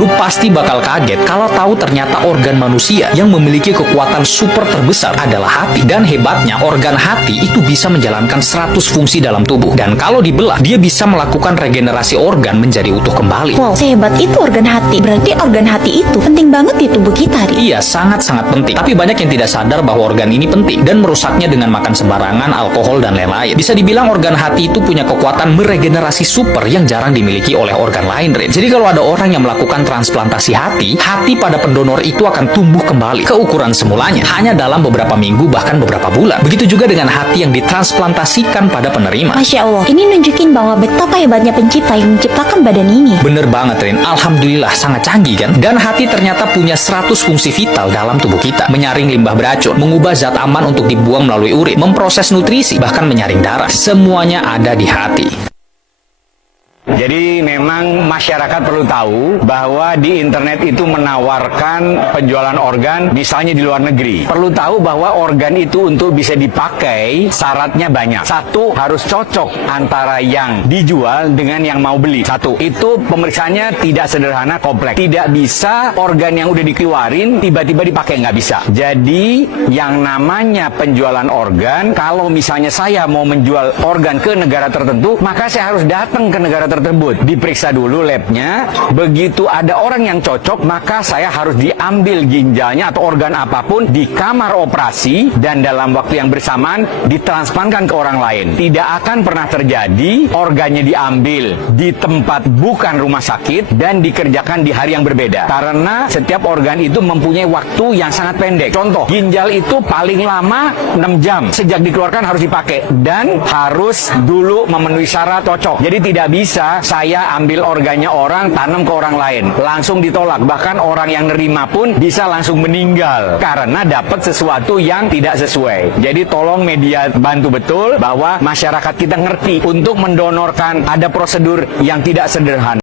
Lu pasti bakal kaget kalau tahu ternyata organ manusia yang memiliki kekuatan super terbesar adalah hati. Dan hebatnya, organ hati itu bisa menjalankan 100 fungsi dalam tubuh. Dan kalau dibelah, dia bisa melakukan regenerasi organ menjadi utuh kembali. Wow, sehebat itu organ hati. Berarti organ hati itu penting banget di tubuh kita, Ri. Iya, sangat-sangat penting. Tapi banyak yang tidak sadar bahwa organ ini penting dan merusaknya dengan makan sembarangan, alkohol, dan lain-lain. Bisa dibilang organ hati itu punya kekuatan meregenerasi super yang jarang dimiliki oleh organ lain, Rin. Jadi kalau ada orang yang melakukan transplantasi hati pada pendonor itu akan tumbuh kembali ke ukuran semulanya hanya dalam beberapa minggu bahkan beberapa bulan. Begitu juga dengan hati yang ditransplantasikan pada penerima. Masya Allah, ini nunjukin bahwa betapa hebatnya pencipta yang menciptakan badan ini. Bener banget, Rin. Alhamdulillah, sangat canggih kan? Dan hati ternyata punya 100 fungsi vital dalam tubuh kita. Menyaring limbah beracun, mengubah zat aman untuk dibuang melalui urin, memproses nutrisi, bahkan menyaring darah. Semuanya ada di hati. Jadi memang masyarakat perlu tahu bahwa di internet itu menawarkan penjualan organ misalnya di luar negeri. Perlu tahu bahwa organ itu untuk bisa dipakai syaratnya banyak. Satu, harus cocok antara yang dijual dengan yang mau beli. Satu, itu pemeriksaannya tidak sederhana, kompleks. Tidak bisa organ yang udah dikeluarin tiba-tiba dipakai, nggak bisa. Jadi yang namanya penjualan organ, kalau misalnya saya mau menjual organ ke negara tertentu, maka saya harus datang ke negara tertentu, diperiksa dulu labnya. Begitu ada orang yang cocok, maka saya harus diambil ginjalnya atau organ apapun di kamar operasi dan dalam waktu yang bersamaan ditransplantasikan ke orang lain. Tidak akan pernah terjadi organnya diambil di tempat bukan rumah sakit dan dikerjakan di hari yang berbeda, karena setiap organ itu mempunyai waktu yang sangat pendek. Contoh, ginjal itu paling lama 6 jam sejak dikeluarkan harus dipakai dan harus dulu memenuhi syarat cocok. Jadi tidak bisa saya ambil organnya orang, tanam ke orang lain, langsung ditolak. Bahkan orang yang nerima pun bisa langsung meninggal karena dapat sesuatu yang tidak sesuai. Jadi tolong media bantu betul bahwa masyarakat kita ngerti untuk mendonorkan ada prosedur yang tidak sederhana.